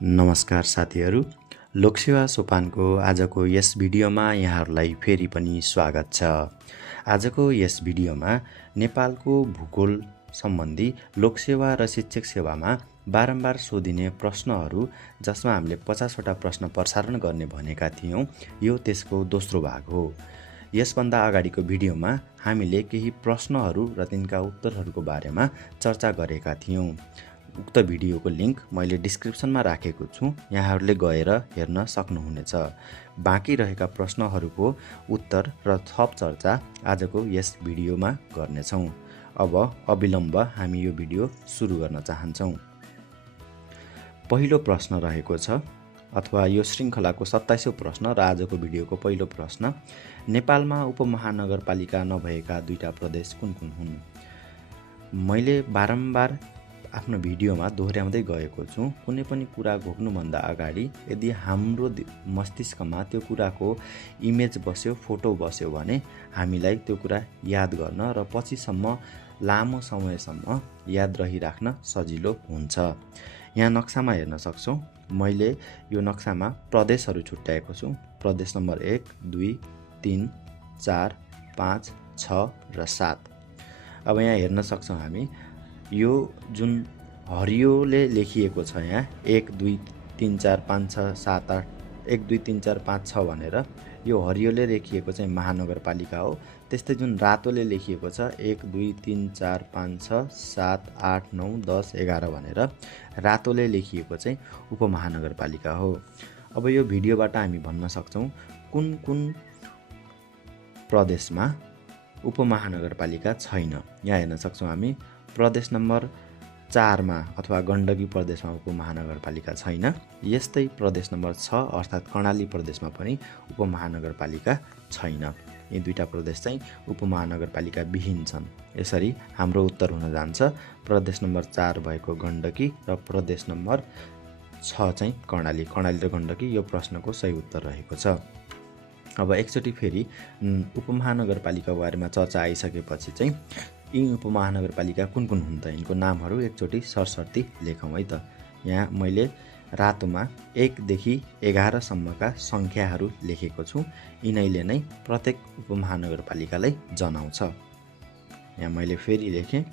नमस्कार साथीहरू, लोकसेवा सोपानको आजको यस भिडियोमा यहाँहरूलाई फेरि पनि स्वागत छ। आजको यस भिडियोमा नेपालको भूगोल सम्बन्धी लोकसेवा र शिक्षक सेवामा बारम्बार सोधिने प्रश्नहरू, जसमा हामीले 50 वटा प्रश्न प्रसारण गर्ने भनेका थियौँ, यो त्यसको दोस्रो भाग हो। यसभन्दा अगाडिको भिडियोमा हामीले केही प्रश्नहरू र तिनका उत्तरहरूको बारेमा चर्चा गरेका थियौँ। उक्त भिडियोको लिङ्क मैले डिस्क्रिप्सनमा राखेको छु, यहाँहरूले गएर हेर्न सक्नुहुनेछ। बाँकी रहेका प्रश्नहरूको उत्तर र थप चर्चा आजको यस भिडियोमा गर्नेछौँ। अब अविलम्ब हामी यो भिडियो सुरु गर्न चाहन्छौँ। पहिलो प्रश्न रहेको छ, अथवा यो श्रृङ्खलाको 27औं प्रश्न र आजको भिडियोको पहिलो प्रश्न, नेपालमा उपमहानगरपालिका नभएका दुईटा प्रदेश कुन कुन हुन्? मैले बारम्बार आफ्नो भिडियोमा दोहोऱ्याउँदै गएको छु, कुनै पनि कुरा घोक्नुभन्दा अगाडि यदि हाम्रो मस्तिष्कमा त्यो कुराको इमेज बस्यो, फोटो बस्यो भने हामीलाई त्यो कुरा याद गर्न र पछिसम्म लामो समयसम्म याद रहिराख्न सजिलो हुन्छ। यहाँ नक्सामा हेर्न सक्छौँ, मैले यो नक्सामा प्रदेशहरू छुट्याएको छु। प्रदेश नम्बर 1, 2, 3, 4, 5, 6 र 7। अब यहाँ हेर्न सक्छौँ हामी, यो जुन हरियोले लेखिएको छ यहाँ 1, 2, 3, 4, 5, 6, 7, 8, 1, 2, 3, 4, 5, 6 भनेर यो हरियोले लेखिएको चाहिँ महानगरपालिका हो। त्यस्तै जुन रातोले लेखिएको छ 1, 2, 3, 4, 5, 6, 7, 8, 9, 10, 11 भनेर रातोले लेखिएको चाहिँ उपमहानगरपालिका हो। अब यो भिडियोबाट हामी भन्न सक्छौँ कुन कुन प्रदेशमा उपमहानगरपालिका छैन। यहाँ हेर्न सक्छौँ हामी प्रदेश नम्बर 4 मा अथवा गण्डकी प्रदेशमा उपमहानगरपालिका छैन। यस्तै प्रदेश नम्बर 6 अर्थात् कर्णाली प्रदेशमा पनि उपमहानगरपालिका छैन। यी दुईटा प्रदेश चाहिँ उपमहानगरपालिका विहीन छन्। यसरी हाम्रो उत्तर हुन जान्छ प्रदेश नम्बर 4 भएको गण्डकी र प्रदेश नम्बर 6 चाहिँ कर्णाली। कर्णाली र गण्डकी यो प्रश्नको सही उत्तर रहेको छ। अब एकचोटि फेरि उपमहानगरपालिकाको बारेमा चर्चा आइसकेपछि चाहिँ यी उपमहानगरपालिका कुन कुन हुन् त, यिनको नामहरू एकचोटि सरसर्ती लेखौँ है त। यहाँ मैले रातोमा 1 देखि 11 सम्मका सङ्ख्याहरू लेखेको छु। यिनैले नै प्रत्येक उपमहानगरपालिकालाई जनाउँछ। यहाँ मैले फेरि लेखेँ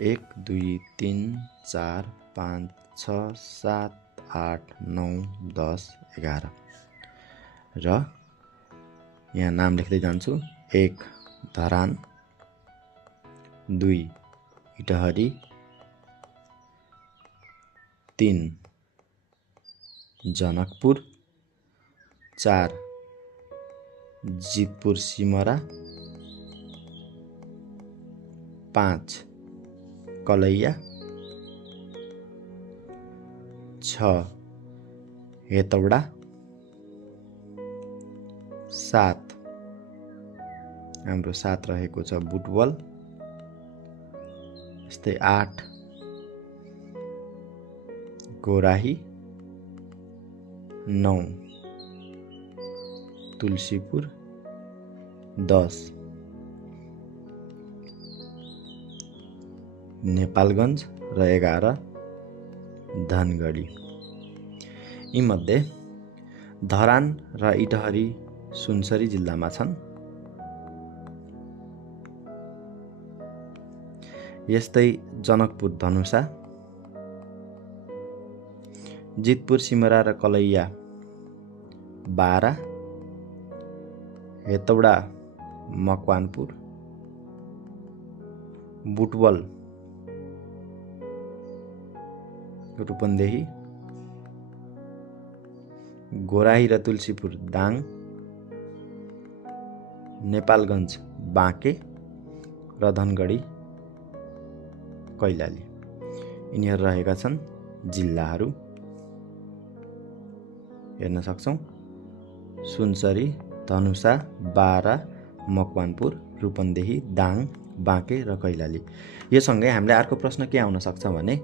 1, 2, 3, 4, 5, 6, 7, 8, 9, 10, 11 र यहाँ नाम लेख्दै जान्छु। 1 धरान, 2 इटहरी, 3 जनकपुर, 4 जितपुर सिमरा, 5 कलैया, 6 हेतौडा, 7 हाम्रो 7 रहेको छ बुटवल, यस्तै 8 गोराही, 9 तुलसीपुर, 10 नेपालगञ्ज र 11 धनगढी। यीमध्ये धरान र इटहरी सुनसरी जिल्लामा छन्। यस्तै जनकपुर धनुषा, जितपुर सिमरा र कलैया 12, हेतौडा मकवानपुर, बुटवल रूपन्देही, गोराही र तुलसीपुर दाङ, नेपालगञ्ज बाँके र धनगढी कैलाली। यिनीहरू रहेका छन् जिल्लाहरू। हेर्न सक्छौँ सुनसरी, धनुषा, बारा, मकवानपुर, रूपन्देही, दाङ, बाँके र कैलाली। यो सँगै हामीले अर्को प्रश्न के आउन सक्छ भने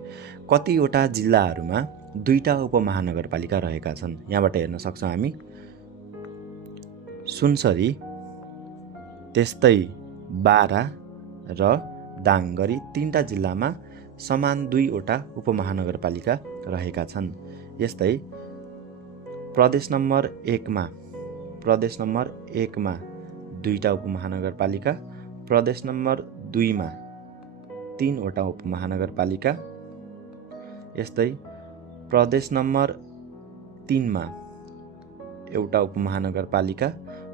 कतिवटा जिल्लाहरूमा दुईटा उपमहानगरपालिका रहेका छन्। यहाँबाट हेर्न सक्छौँ हामी सुनसरी, त्यस्तै बारा र दाङ गरी 3टा जिल्लामा समान 2वटा उपमहानगरपालिका रहेका छन्। यस्तै प्रदेश नम्बर 1 मा 2टा उपमहानगरपालिका, प्रदेश नम्बर 2 मा 3वटा उपमहानगरपालिका, यस्तै प्रदेश नम्बर 3 मा एउटा उपमहानगरपालिका,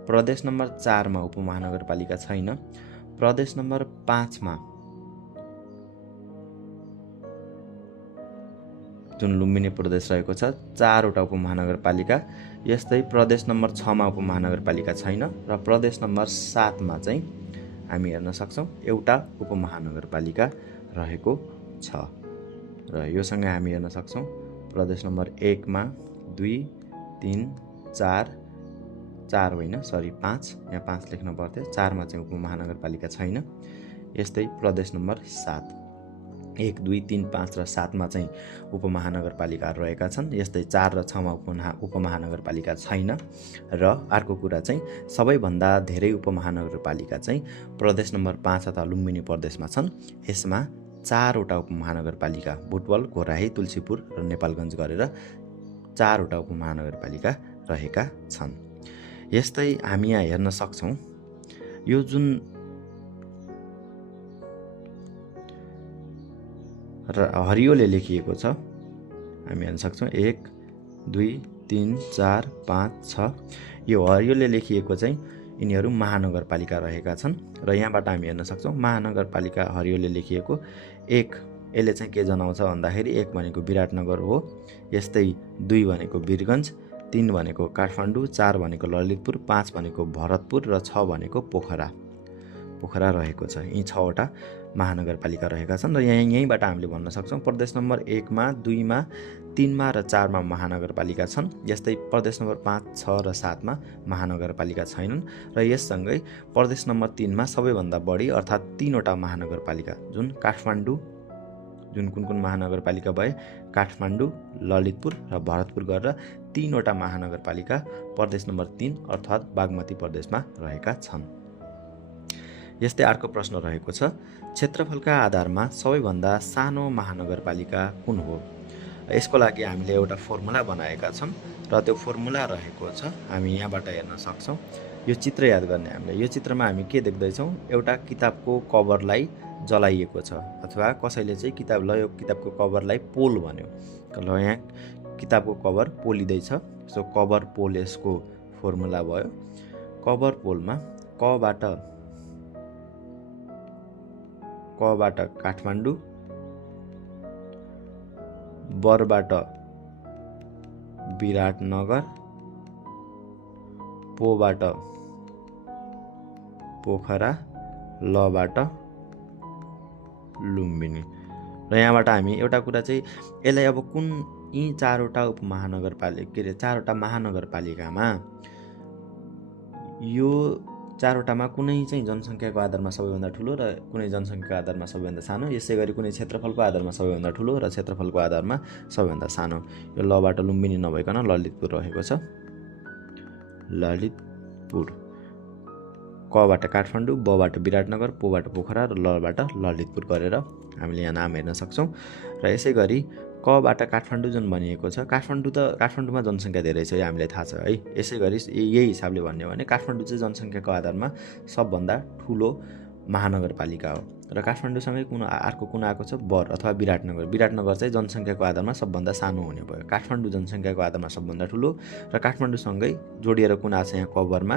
प्रदेश नम्बर 4 मा उपमहानगरपालिका छैन, प्रदेश नम्बर 5 मा जुन लुम्बिनी प्रदेश रहेको छ 4वटा उपमहानगरपालिका, यस्तै प्रदेश नम्बर 6 मा उपमहानगरपालिका छैन र प्रदेश नम्बर 7 मा चाहिँ हामी हेर्न सक्छौँ एउटा उपमहानगरपालिका रहेको छ। र योसँग हामी हेर्न सक्छौँ प्रदेश नम्बर 1 मा 2, 3, 4 होइन सरी 5, यहाँ 5 लेख्न पर्थ्यो, 4 मा चाहिँ उपमहानगरपालिका छैन। यस्तै प्रदेश नम्बर 7 1, 2, 3, 5 र 7 मा चाहिँ उपमहानगरपालिकाहरू रहेका छन्। यस्तै 4 र 6 मा उपमहानगरपालिका छैन। र अर्को कुरा चाहिँ सबैभन्दा धेरै उपमहानगरपालिका चाहिँ प्रदेश नम्बर 5 अथवा लुम्बिनी प्रदेशमा छन्। यसमा 4वटा उपमहानगरपालिका बुटवल, घोराही, तुलसीपुर र नेपालगञ्ज गरेर 4वटा उपमहानगरपालिका रहेका छन्। यस्तै हामी यहाँ हेर्न सक्छौँ यो जुन हरियोले लेखिएको छ हामी हेर्न सक्छौँ 1, 2, 3, 4, 5, 6 यो हरियोले लेखिएको चाहिँ यिनीहरू महानगरपालिका रहेका छन्। र यहाँबाट हामी हेर्न सक्छौँ महानगरपालिका हरियोले लेखिएको 1 यसले चाहिँ के जनाउँछ भन्दाखेरि 1 भनेको विराटनगर हो, यस्तै 2 भनेको वीरगञ्ज, 3 भनेको काठमाडौँ, 4 भनेको ललितपुर, 5 भनेको भरतपुर र 6 भनेको पोखरा रहेको छ। यी 6वटा महानगरपालिका रहेका छन्। र यहीँबाट हामीले भन्न सक्छौँ प्रदेश नम्बर 1 मा 2 मा 3 मा र 4 मा महानगरपालिका छन्। यस्तै प्रदेश नम्बर 5, 6 र 7 मा महानगरपालिका छैनन्। र यससँगै प्रदेश नम्बर 3 मा सबैभन्दा बढी अर्थात् 3वटा महानगरपालिका जुन काठमाडौँ जुन कुन महानगरपालिका भए काठमाडौँ, ललितपुर र भरतपुर गरेर 3वटा महानगरपालिका प्रदेश नम्बर 3 अर्थात् बागमती प्रदेशमा रहेका छन्। यस्तै अर्को प्रश्न रहेको छ क्षेत्रफलका आधारमा सबैभन्दा सानो महानगरपालिका कुन हो? यसको लागि हामीले एउटा फर्मुला बनाएका छौँ र त्यो फर्मुला रहेको छ हामी यहाँबाट हेर्न सक्छौँ। यो चित्र याद गर्ने हामीले यो चित्रमा हामी के देख्दैछौँ एउटा किताबको कभरलाई जलाइएको छ अथवा कसैले चाहिँ यो किताबको कभरलाई पोल भन्यो। ल यहाँ किताबको कभर पोलिँदैछ। सो कभर पोल यसको फर्मुला भयो। कभर पोलमा कबाट काठमाडौँ, बरबाट विराटनगर, पोबाट पोखरा, लबाट लुम्बिनी। र यहाँबाट हामी एउटा कुरा चाहिँ यसलाई अब कुन यी 4वटा उपमहानगरपालिका 4वटा महानगरपालिकामा यो 4वटामा कुनै चाहिँ जनसङ्ख्याको आधारमा सबैभन्दा ठुलो र कुनै जनसङ्ख्याको आधारमा सबैभन्दा सानो, यसै गरी कुनै क्षेत्रफलको आधारमा सबैभन्दा ठुलो र क्षेत्रफलको आधारमा सबैभन्दा सानो। यो लबाट लुम्बिनी नभइकन ललितपुर रहेको छ। ललितपुर, कबाट काठमाडौँ, बबाट विराटनगर, पोबाट पोखरा र लबाट ललितपुर गरेर हामीले यहाँ नाम हेर्न सक्छौँ। र यसै गरी कबाट काठमाडौँ जुन भनिएको छ काठमाडौँमा जनसङ्ख्या धेरै छ यो हामीलाई थाहा छ है। यसै गरी यही हिसाबले भन्यो भने काठमाडौँ चाहिँ जनसङ्ख्याको आधारमा सबभन्दा ठुलो महानगरपालिका हो। र काठमाडौँसँगै अर्को कुन आएको छ बर अथवा विराटनगर। विराटनगर चाहिँ जनसङ्ख्याको आधारमा सबभन्दा सानो हुने भयो। काठमाडौँ जनसङ्ख्याको आधारमा सबभन्दा ठुलो र काठमाडौँसँगै जोडिएर कुन आएको छ यहाँ कभरमा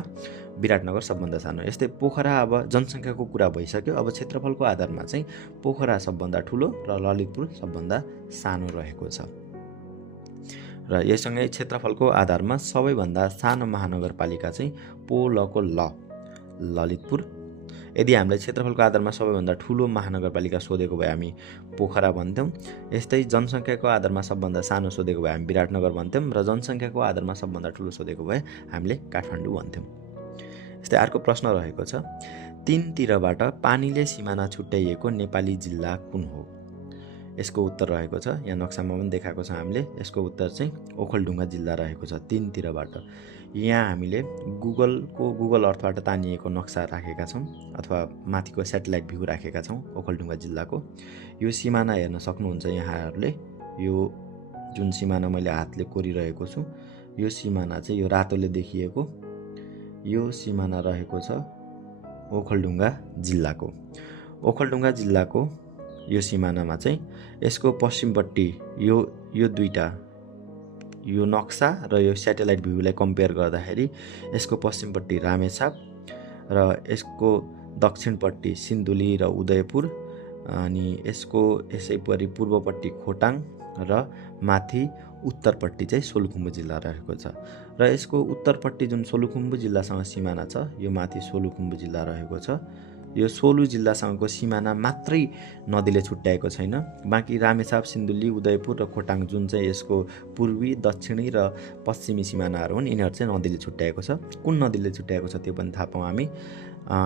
विराटनगर सबभन्दा सानो। यस्तै पोखरा अब जनसङ्ख्याको कुरा भइसक्यो। अब क्षेत्रफलको आधारमा चाहिँ पोखरा सबभन्दा ठुलो र ललितपुर सबभन्दा सानो रहेको छ। र यससँगै क्षेत्रफलको आधारमा सबैभन्दा सानो महानगरपालिका चाहिँ पोलको ललितपुर। यदि हामीलाई क्षेत्रफलको आधारमा सबैभन्दा ठुलो महानगरपालिका सोधेको भए हामी पोखरा भन्थ्यौँ। यस्तै जनसङ्ख्याको आधारमा सबभन्दा सानो सोधेको भए हामी विराटनगर भन्थ्यौँ र जनसङ्ख्याको आधारमा सबभन्दा ठुलो सोधेको भए हामीले काठमाडौँ भन्थ्यौँ। यस्तै अर्को प्रश्न रहेको छ 3 तिरबाट पानीले सिमाना छुट्याइएको नेपाली जिल्ला कुन हो? यसको उत्तर रहेको छ। यहाँ नक्सामा पनि देखाएको छ हामीले। यसको उत्तर चाहिँ ओखलढुङ्गा जिल्ला रहेको छ 3 तिरबाट। यहाँ हामीले गुगल अर्थबाट तानिएको नक्सा राखेका छौँ अथवा माथिको स्याटेलाइट भ्यू राखेका छौँ ओखलढुङ्गा जिल्लाको। यो सिमाना हेर्न सक्नुहुन्छ यहाँहरूले। यो जुन सिमाना मैले हातले कोरिरहेको छु, यो सिमाना चाहिँ यो रातोले देखिएको यो सिमाना रहेको छ ओखलढुङ्गा जिल्लाको। ओखलढुङ्गा जिल्लाको यो सिमानामा चाहिँ यसको पश्चिमपट्टि यो दुईटा यो नक्सा र यो स्याटेलाइट भ्यूलाई कम्पेयर गर्दाखेरि यसको पश्चिमपट्टि रामेछाप र यसको दक्षिणपट्टि सिन्धुली र उदयपुर, अनि यसको यसैपरि पूर्वपट्टि खोटाङ र माथि उत्तरपट्टि चाहिँ सोलुखुम्बु जिल्ला रहेको छ। र यसको उत्तरपट्टि जुन सोलुखुम्बु जिल्लासँग सिमाना छ, यो माथि सोलुखुम्बु जिल्ला रहेको छ। यो सोलु जिल्लासँगको सिमाना मात्रै नदीले छुट्याएको छैन, बाँकी रामेछाप, सिन्धुली, उदयपुर र खोटाङ जुन चाहिँ यसको पूर्वी, दक्षिणी र पश्चिमी सिमानाहरू हुन्, यिनीहरू चाहिँ नदीले छुट्याएको छ। कुन नदीले छुट्याएको छ त्यो पनि थाहा पाऊँ हामी।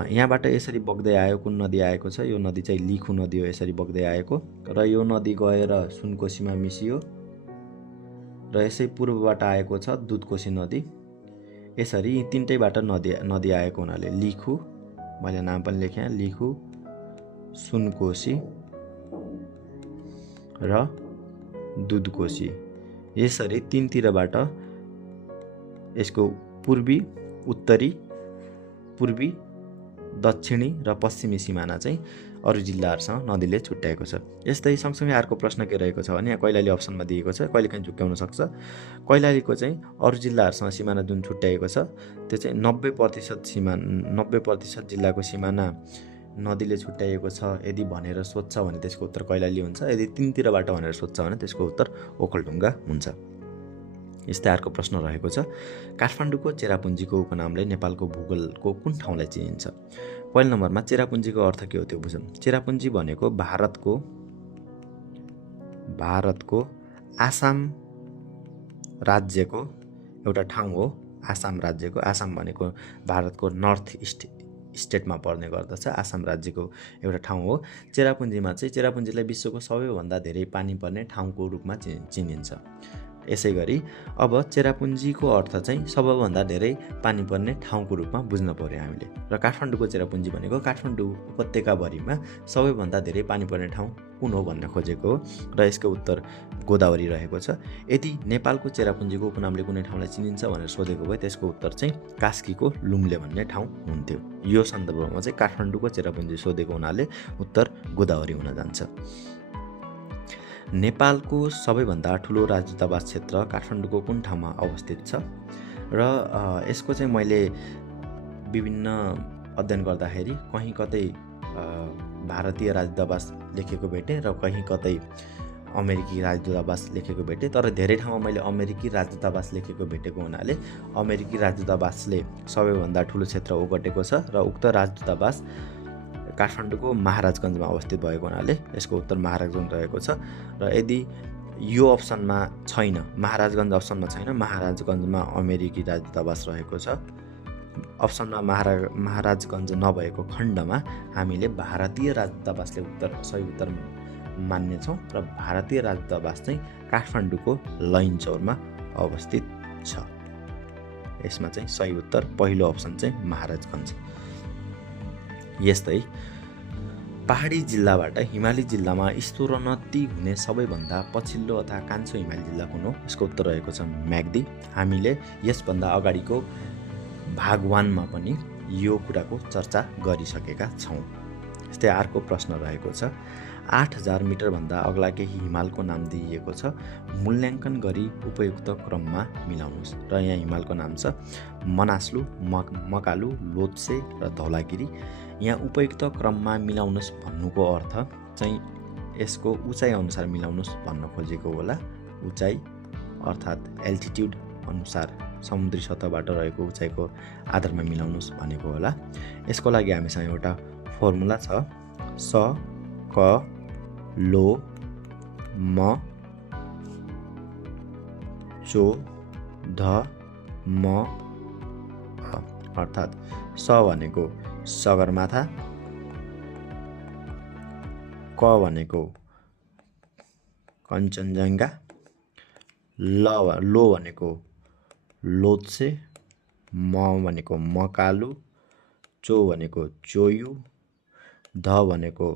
यहाँबाट यसरी बग्दै आयो, कुन नदी आएको छ? यो नदी चाहिँ लिखु नदी हो, यसरी बग्दै आएको। र यो नदी गएर सुनकोसीमा मिसियो र यसै पूर्वबाट आएको छ दुधकोशी नदी। यसरी यी तिनटैबाट नदी आएको हुनाले लिखु, मैले नाम पनि लेखेँ, लिखु, सुनकोशी र दुधकोशी, यसरी तीनतिरबाट यसको पूर्वी, उत्तरी, पूर्वी, दक्षिणी र पश्चिमी सिमाना चाहिँ अरू जिल्लाहरूसँग नदीले छुट्याएको छ। यस्तै सँगसँगै अर्को प्रश्न के रहेको छ भने कैलाली अप्सनमा दिएको छ, कहिलेकाहीँ झुक्क्याउन सक्छ। कैलालीको चाहिँ अरू जिल्लाहरूसँग सिमाना जुन छुट्याएको छ त्यो चाहिँ 90% जिल्लाको सिमाना नदीले छुट्याएको छ यदि भनेर सोध्छ भने त्यसको उत्तर कैलाली हुन्छ। यदि तीनतिरबाट भनेर सोध्छ भने त्यसको उत्तर ओखलढुङ्गा हुन्छ। यस्तै अर्को प्रश्न रहेको छ, काठमाडौँको चेरापुन्जीको उपनामले नेपालको भूगोलको कुन ठाउँलाई चिनिन्छ? पहिलो नम्बरमा चेरापुन्जीको अर्थ के हो त्यो बुझौँ। चेरापुन्जी भनेको भारतको आसाम राज्यको एउटा ठाउँ हो। आसाम राज्यको, आसाम भनेको भारतको नर्थ इस्ट स्टेटमा पर्ने गर्दछ, आसाम राज्यको एउटा ठाउँ हो। चेरापुन्जीलाई विश्वको सबैभन्दा धेरै पानी पर्ने ठाउँको रूपमा चिनिन्छ। यसै गरी अब चेरापुन्जीको अर्थ चाहिँ सबैभन्दा धेरै पानी पर्ने ठाउँको रूपमा बुझ्न पर्यो हामीले। र काठमाडौँको चेरापुन्जी भनेको काठमाडौँ उपत्यकाभरिमा सबैभन्दा धेरै पानी पर्ने ठाउँ कुन हो भन्न खोजेको हो, र यसको उत्तर गोदावरी रहेको छ। यदि नेपालको चेरापुन्जीको उपनामले कुनै ठाउँलाई चिनिन्छ भनेर सोधेको भए त्यसको उत्तर चाहिँ कास्कीको लुम्ले भन्ने ठाउँ हुन्थ्यो। यो सन्दर्भमा चाहिँ काठमाडौँको चेरापुन्जी सोधेको हुनाले उत्तर गोदावरी हुन जान्छ। नेपालको सबैभन्दा ठुलो राजदूतावास क्षेत्र काठमाडौँको कुन ठाउँमा अवस्थित छ? र यसको चाहिँ मैले विभिन्न अध्ययन गर्दाखेरि कहीँ कतै भारतीय राजदूतावास लेखेको भेटेँ र कहीँ कतै अमेरिकी राजदूतावास लेखेको भेटेँ, तर धेरै ठाउँमा मैले अमेरिकी राजदूतावास लेखेको भेटेको हुनाले अमेरिकी राजदूतावासले सबैभन्दा ठुलो क्षेत्र ओगटेको छ र उक्त राजदूतावास काठमाडौँको महाराजगञ्जमा अवस्थित भएको हुनाले यसको उत्तर महाराजगञ्ज रहेको छ। र यदि यो अप्सनमा छैन, महाराजगञ्ज अप्सनमा छैन, महाराजगञ्जमा अमेरिकी राजदूतावास रहेको छ, अप्सनमा महाराजगञ्ज नभएको खण्डमा हामीले भारतीय राजदूतावासले सही उत्तर मान्नेछौँ र भारतीय राजदूतावास चाहिँ काठमाडौँको लैनचौरमा अवस्थित छ। यसमा चाहिँ सही उत्तर पहिलो अप्सन चाहिँ महाराजगञ्ज। यस्तै पहाडी जिल्लाबाट हिमाली जिल्लामा स्तरोन्नति हुने सबैभन्दा पछिल्लो अथवा कान्छो हिमाली जिल्ला कुन हो? यसको उत्तर रहेको छ म्याग्दी। हामीले यसभन्दा अगाडिको भाग 1मा पनि यो कुराको चर्चा गरिसकेका छौँ। यस्तै अर्को प्रश्न रहेको छ, 8000 मिटरभन्दा अग्ला केही हिमालको नाम दिइएको छ, मूल्याङ्कन गरी उपयुक्त क्रममा मिलाउनुहोस्। र यहाँ हिमालको नाम छ मनासलु, मकालु, लोत्से र धौलागिरी। यहाँ उपयुक्त क्रममा मिलाउनुहोस् भन्नुको अर्थ चाहिँ यसको उचाइ अनुसार मिलाउनुहोस् भन्न खोजेको होला। उचाइ अर्थात् एल्टिट्युड अनुसार समुद्री सतहबाट रहेको उचाइको आधारमा मिलाउनुहोस् भनेको होला। यसको लागि हामीसँग एउटा फर्मुला छ, स क लो म चो ध म अर्थात् स भनेको सगरमाथा, क भनेको कञ्चनजङ्घा, लो भनेको लोत्से, म भनेको मकालु, चो भनेको चोयु, ध भनेको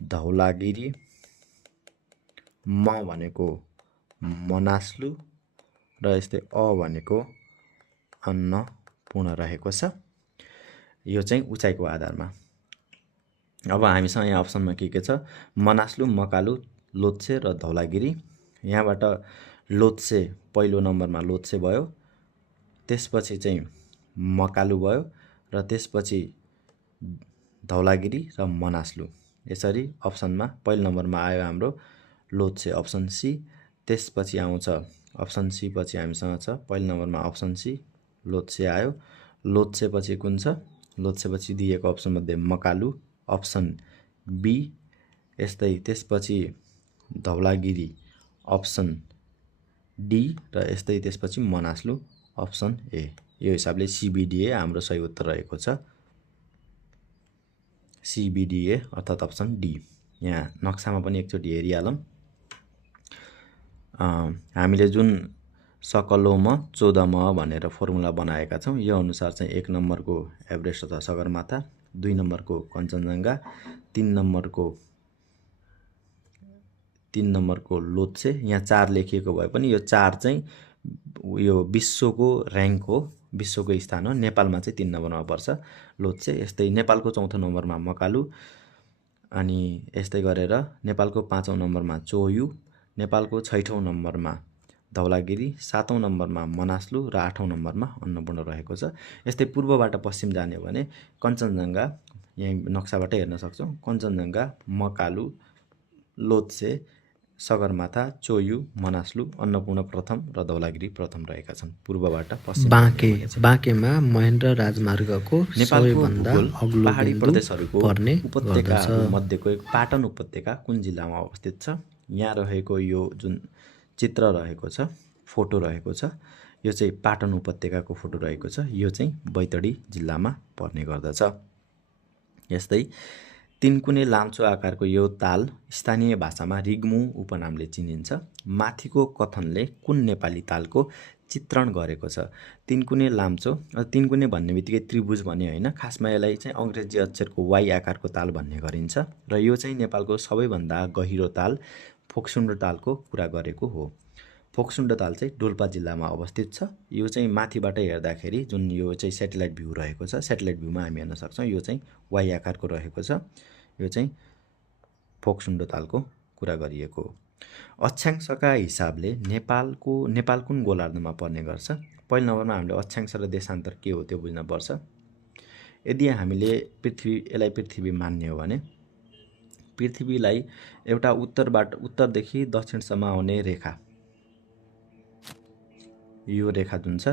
धौलागिरी, म भनेको मनास्लु र यस्तै अ भनेको अन्नपूर्ण रहेको छ। यो चाहिँ उचाइको आधारमा। अब हामीसँग यहाँ अप्सनमा के छ? मनास्लु, मकालु, लोत्से र धौलागिरी। यहाँबाट लोत्से पहिलो नम्बरमा लोत्से भयो, त्यसपछि चाहिँ मकालु भयो र त्यसपछि धौलागिरी र मनास्लु। यसरी अप्सनमा पहिलो नम्बरमा आयो हाम्रो लोत्से, अप्सन सी। त्यसपछि आउँछ अप्सन सी पछि हामीसँग छ पहिलो नम्बरमा अप्सन सी, लोत्से आयो। लोत्से पछि कुन छ? लोत्से पछि दिएको अप्सन मध्ये मकालु, अप्सन बी। यस्तै त्यसपछि धौलागिरी, अप्सन डी र यस्तै त्यसपछि मनास्लु, अप्सन ए। यो हिसाबले CBDA हाम्रो सही उत्तर रहेको छ। CBDA अर्थात् अप्सन डी। यहाँ नक्सामा पनि एकचोटि हेरिहालौँ। हामीले जुन सकलोम 14 भनेर फर्मुला बनाएका छौँ, यो अनुसार चाहिँ 1 नम्बरको एभरेस्ट अथवा सगरमाथा, 2 नम्बरको कञ्चनजङ्घा, 3 नम्बरको लोत्से। यहाँ 4 लेखिएको भए पनि यो 4 चाहिँ यो विश्वको र्याङ्क हो, विश्वको स्थान हो। नेपालमा चाहिँ 3 नम्बरमा पर्छ लोत्से। यस्तै नेपालको 4औं नम्बरमा मकालु, अनि यस्तै गरेर नेपालको 5औं नम्बरमा चोयु, नेपालको 6औं नम्बरमा धौलागिरी, 7औं नम्बरमा मनास्लु र 8औं नम्बरमा अन्नपूर्ण रहेको छ। यस्तै पूर्वबाट पश्चिम जाने हो भने कञ्चनजङ्घा, यही नक्साबाट हेर्न सक्छौँ। कञ्चनजङ्घा, मकालु, लोत्से, सगरमाथा, चोयु, मनास्लु, अन्नपूर्ण प्रथम र धौलागिरी प्रथम रहेका छन् पूर्वबाट पश्चिम। बाँकेमा महेन्द्र राजमार्गको सबैभन्दा अग्लो पहाडी बिन्दु प्रदेशहरूको पर्ने उपत्यकाहरू मध्येको एक पाटन उपत्यका कुन जिल्लामा अवस्थित छ? यहाँ रहेको यो जुन चित्र रहेको छ, फोटो रहेको छ, यो चाहिँ पाटन उपत्यकाको फोटो रहेको छ। यो चाहिँ बैतडी जिल्लामा पर्ने गर्दछ। यस्तै तिनकुने लाम्चो आकारको यो ताल स्थानीय भाषामा रिग्मु उपनामले चिनिन्छ। माथिको कथनले कुन नेपाली तालको चित्रण गरेको छ? तिनकुने लाम्चो, तिनकुने भन्ने बित्तिकै त्रिभुज भन्ने होइन, खासमा यसलाई चाहिँ अङ्ग्रेजी अक्षरको वाइ आकारको ताल भन्ने गरिन्छ र यो चाहिँ नेपालको सबैभन्दा गहिरो ताल फोक्सुन्डो तालको कुरा गरेको हो। फोक्सुन्डो ताल चाहिँ डोल्पा जिल्लामा अवस्थित छ। यो चाहिँ माथिबाट हेर्दाखेरि जुन यो चाहिँ सेटेलाइट भ्यू रहेको छ, सेटेलाइट भ्यूमा हामी हेर्न सक्छौँ यो चाहिँ वाइ आकारको रहेको छ। यो चाहिँ फोक्सुन्डो तालको कुरा गरिएको हो। अक्षांशका हिसाबले नेपाल कुन गोलार्धमा पर्ने गर्छ? पहिलो नम्बरमा हामीले अक्षांश र देशान्तर के हो त्यो बुझ्नुपर्छ। यदि हामीले यसलाई पृथ्वी मान्ने हो भने पृथ्वीलाई एउटा उत्तरदेखि दक्षिणसम्म आउने रेखा, यो रेखा जुन छ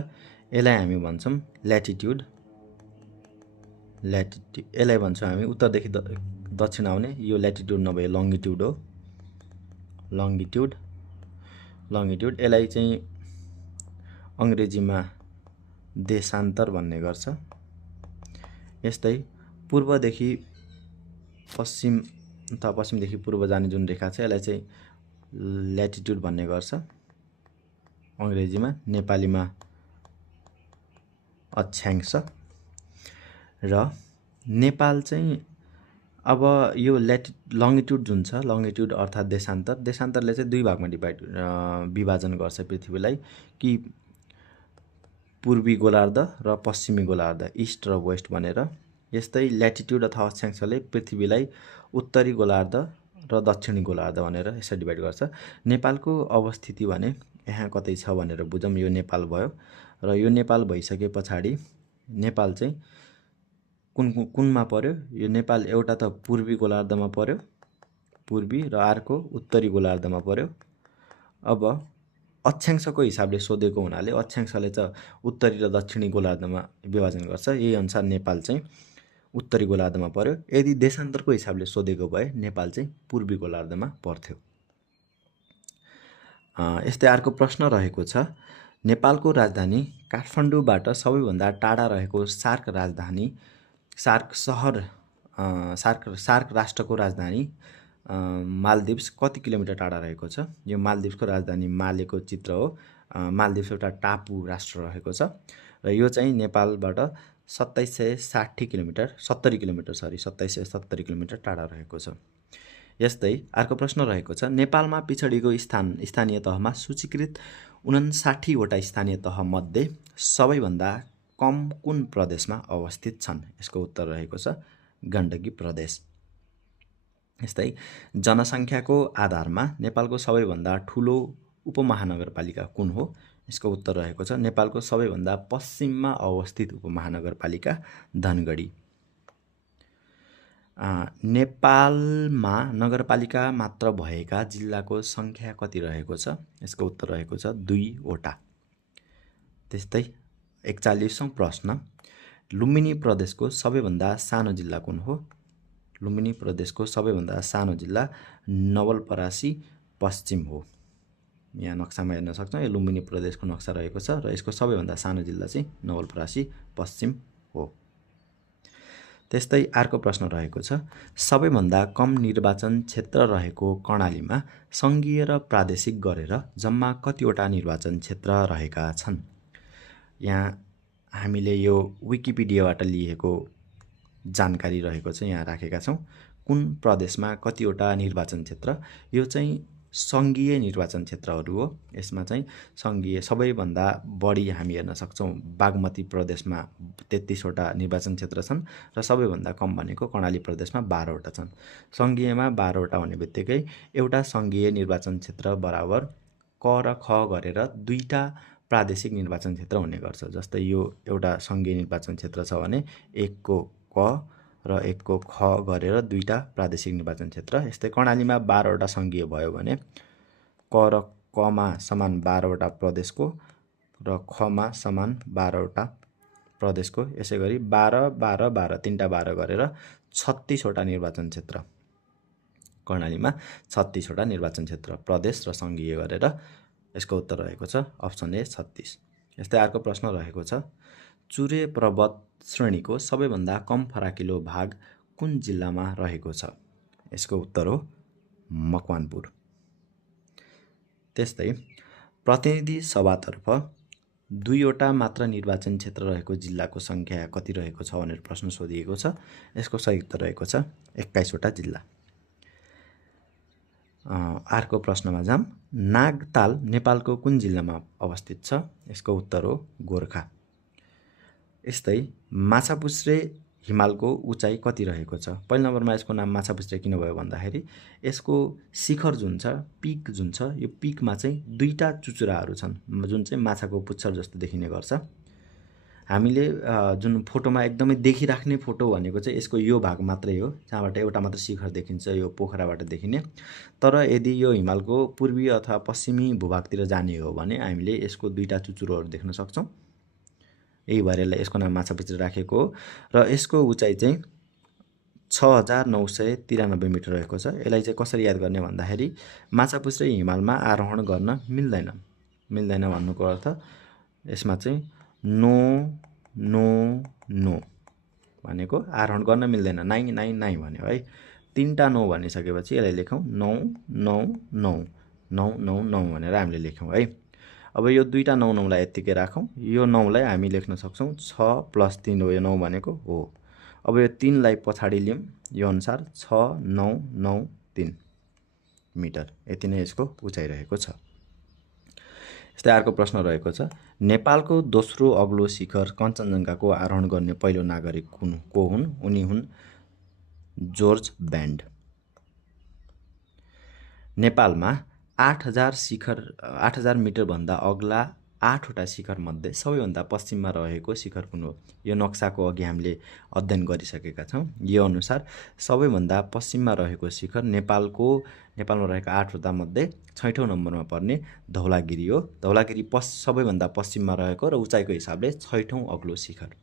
यसलाई हामी भन्छौँ ल्याटिट्युड। यसलाई भन्छौँ हामी उत्तरदेखि दक्षिण आउने, यो ल्याटिट्युड नभए लङ्गिट्युड हो। लङ्गिट्युड यसलाई चाहिँ अङ्ग्रेजीमा देशान्तर भन्ने गर्छ। यस्तै पूर्वदेखि पश्चिम अथवा पश्चिमदेखि पूर्व जाने जुन रेखा छ यसलाई चाहिँ ल्याटिट्युड भन्ने गर्छ अङ्ग्रेजीमा, नेपालीमा अक्षांश। र नेपाल चाहिँ अब यो लङ्गिट्युड जुन छ, लङ्गिट्युड अर्थात् देशान्तरले चाहिँ 2 भागमा विभाजन गर्छ पृथ्वीलाई, कि पूर्वी गोलार्ध र पश्चिमी गोलार्ध, इस्ट र वेस्ट भनेर। यस्तै ल्याटिट्युड अथवा अक्षांशले पृथ्वीलाई उत्तरी गोलार्ध र दक्षिणी गोलार्ध भनेर यसरी डिभाइड गर्छ। नेपालको अवस्थिति भने यहाँ कतै छ भनेर बुझौँ। यो नेपाल भयो र यो नेपाल भइसके पछाडि नेपाल चाहिँ कुनमा पर्यो? यो नेपाल एउटा त पूर्वी गोलार्धमा पर्यो, पूर्वी, र अर्को उत्तरी गोलार्धमा पर्यो। अब अक्षांशको हिसाबले सोधेको हुनाले अक्षांशले चाहिँ उत्तरी र दक्षिणी गोलार्धमा विभाजन गर्छ। यही अनुसार नेपाल चाहिँ उत्तरी गोलार्धमा पर्यो। यदि देशान्तरको हिसाबले सोधेको भए नेपाल चाहिँ पूर्वी गोलार्धमा पर्थ्यो। यस्तै अर्को प्रश्न रहेको छ, नेपालको राजधानी काठमाडौँबाट सबैभन्दा टाढा रहेको सार्क राष्ट्रको राजधानी मालदिभ्स कति किलोमिटर टाढा रहेको छ? यो मालदिभ्सको राजधानी मालेको चित्र हो। मालदिभ्स एउटा टापु राष्ट्र रहेको छ र यो चाहिँ नेपालबाट 2770 किलोमिटर 2770 किलोमिटर टाढा रहेको छ। यस्तै अर्को प्रश्न रहेको छ, नेपालमा पिछडिएको स्थानीय तहमा सूचीकृत 59 वटा स्थानीय तह मध्ये सबैभन्दा कम कुन प्रदेशमा अवस्थित छन्? यसको उत्तर रहेको छ गण्डकी प्रदेश। यस्तै जनसङ्ख्याको आधारमा नेपालको सबैभन्दा ठुलो उपमहानगरपालिका कुन हो? यसको उत्तर रहेको छ नेपालको सबैभन्दा पश्चिममा अवस्थित उपमहानगरपालिका धनगढी। नेपालमा नगरपालिका मात्र भएका जिल्लाको सङ्ख्या कति रहेको छ? यसको उत्तर रहेको छ 2 वटा। त्यस्तै 41औं प्रश्न, लुम्बिनी प्रदेशको सबैभन्दा सानो जिल्ला कुन हो? लुम्बिनी प्रदेशको सबैभन्दा सानो जिल्ला नवलपरासी पश्चिम हो। यहाँ नक्सामा हेर्न सक्छौँ, यो लुम्बिनी प्रदेशको नक्सा रहेको छ र यसको सबैभन्दा सानो जिल्ला चाहिँ नवलपरासी पश्चिम हो। त्यस्तै अर्को प्रश्न रहेको छ, सबैभन्दा कम निर्वाचन क्षेत्र रहेको कर्णालीमा सङ्घीय र प्रादेशिक गरेर जम्मा कतिवटा निर्वाचन क्षेत्र रहेका छन्? यहाँ हामीले यो विकिपिडियाबाट लिएको जानकारी रहेको छ, यहाँ राखेका छौँ। कुन प्रदेशमा कतिवटा निर्वाचन क्षेत्र? यो चाहिँ सङ्घीय निर्वाचन क्षेत्रहरू हो। यसमा चाहिँ सङ्घीय सबैभन्दा बढी हामी हेर्न सक्छौँ बागमती प्रदेशमा 33 वटा निर्वाचन क्षेत्र छन् र सबैभन्दा कम भनेको कर्णाली प्रदेशमा 12 वटा छन्। सङ्घीयमा 12 वटा भन्ने बित्तिकै एउटा सङ्घीय निर्वाचन क्षेत्र बराबर क र ख गरेर 2टा प्रादेशिक निर्वाचन क्षेत्र हुने गर्छ। जस्तै यो एउटा सङ्घीय निर्वाचन क्षेत्र छ भने 1 को क र 1 को ख गरेर 2टा प्रादेशिक निर्वाचन क्षेत्र। यस्तै कर्णालीमा 12 वटा सङ्घीय भयो भने क र कमा समान 12 वटा प्रदेशको र खमा समान 12 वटा प्रदेशको। यसै गरी 12 12 12 3टा 12 गरेर 36 वटा निर्वाचन क्षेत्र। कर्णालीमा 36 वटा निर्वाचन क्षेत्र प्रदेश र सङ्घीय गरेर। यसको उत्तर रहेको छ अप्सन ए 36। यस्तै अर्को प्रश्न रहेको छ, चुरे पर्वत श्रेणीको सबैभन्दा कम फराकिलो भाग कुन जिल्लामा रहेको छ? यसको उत्तर हो मकवानपुर। त्यस्तै प्रतिनिधि सभातर्फ 2 वटा मात्र निर्वाचन क्षेत्र रहेको जिल्लाको सङ्ख्या कति रहेको छ भनेर प्रश्न सोधिएको छ। यसको सही उत्तर रहेको छ 21 वटा जिल्ला। अर्को प्रश्नमा जाम, नागताल नेपालको कुन जिल्लामा अवस्थित छ? यसको उत्तर हो गोर्खा। यस्तै माछापुच्छ्रे हिमालको उचाइ कति रहेको छ? पहिलो नम्बरमा यसको नाम माछापुच्छ्रे किन भयो भन्दाखेरि यसको शिखर जुन छ, पिक जुन छ, यो पिकमा चाहिँ 2टा चुचुराहरू छन् जुन चाहिँ माछाको पुच्छर जस्तो देखिने गर्छ। हामीले जुन फोटोमा एकदमै देखिराख्ने फोटो भनेको चाहिँ यसको यो भाग मात्रै हो, जहाँबाट एउटा मात्र शिखर देखिन्छ, यो पोखराबाट देखिने। तर यदि यो हिमालको पूर्वी अथवा पश्चिमी भूभागतिर जाने हो भने हामीले यसको 2टा चुचुरोहरू देख्न सक्छौँ। यही भएर यसको नाम माछापुच्छ्रे राखेको हो र यसको उचाइ चाहिँ 6993 मिटर रहेको छ। यसलाई चाहिँ कसरी याद गर्ने भन्दाखेरि माछापुच्छ्रे हिमालमा आरोहण गर्न मिल्दैन भन्नुको अर्थ यसमा चाहिँ नो भनेको आरोहण गर्न मिल्दैन, 999 भन्यो है। 3टा 9 भनिसकेपछि यसलाई लेखौँ 999 भनेर हामीले लेख्यौँ है। अब यो 2टा 9लाई यत्तिकै राखौँ, यो 9लाई हामी लेख्न सक्छौँ 6 + 3 हो, यो 9 भनेको हो। अब यो 3लाई पछाडि लियौँ, यो अनुसार 6993 मिटर यति नै यसको उचाइ रहेको छ। यस्तै अर्को प्रश्न रहेको छ, नेपालको दोस्रो अग्लो शिखर कञ्चनजङ्घाको आरोहण गर्ने पहिलो नागरिक को हुन्? उनी हुन् जर्ज ब्यान्ड। नेपालमा 8000 मिटरभन्दा अग्ला 8 वटा शिखर मध्ये सबैभन्दा पश्चिममा रहेको शिखर कुन हो? यो नक्साको अघि हामीले अध्ययन गरिसकेका छौँ। यो अनुसार सबैभन्दा पश्चिममा रहेको शिखर नेपालमा रहेका 8 वटा मध्ये 6औं नम्बरमा पर्ने धौलागिरी हो। धौलागिरी सबैभन्दा पश्चिममा रहेको र उचाइको हिसाबले 6औं अग्लो शिखर।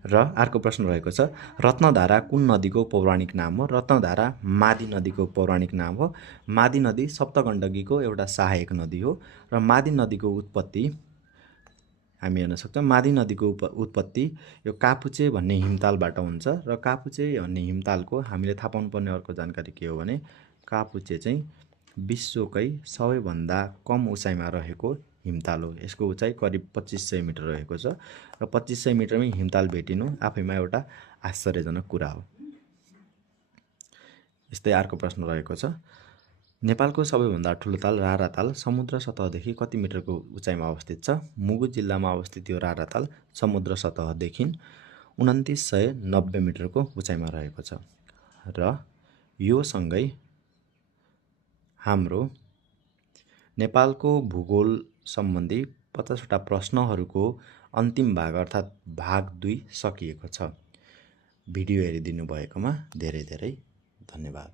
र अर्को प्रश्न रहेको छ, रत्नधारा कुन नदीको पौराणिक नाम हो? रत्नधारा मादी नदीको पौराणिक नाम हो। मादी नदी सप्तगण्डकीको एउटा सहायक नदी हो र मादी नदीको उत्पत्ति हामी हेर्न सक्छौँ मादी नदीको उत्पत्ति यो कापुचे भन्ने हिमतालबाट हुन्छ र कापुचे भन्ने हिमतालको हामीले थाहा पाउनुपर्ने अर्को जानकारी के हो भने कापुचे चाहिँ विश्वकै सबैभन्दा कम उचाइमा रहेको हिमताल हो। यसको उचाइ करिब 2500 मिटर रहेको छ र 2500 मिटरमै हिमताल भेटिनु आफैमा एउटा आश्चर्यजनक कुरा हो। यस्तै अर्को प्रश्न रहेको छ नेपालको सबैभन्दा ठुलो ताल राराताल समुद्र सतहदेखि कति मिटरको उचाइमा अवस्थित छ? मुगु जिल्लामा अवस्थित यो राराताल समुद्र सतहदेखि 2990 मिटरको उचाइमा रहेको छ र यो सँगै हाम्रो नेपालको भूगोल सम्बन्धी 50वटा प्रश्नहरूको अन्तिम भाग अर्थात् भाग 2 सकिएको छ। भिडियो हेरिदिनु भएकोमा धेरै धेरै धन्यवाद।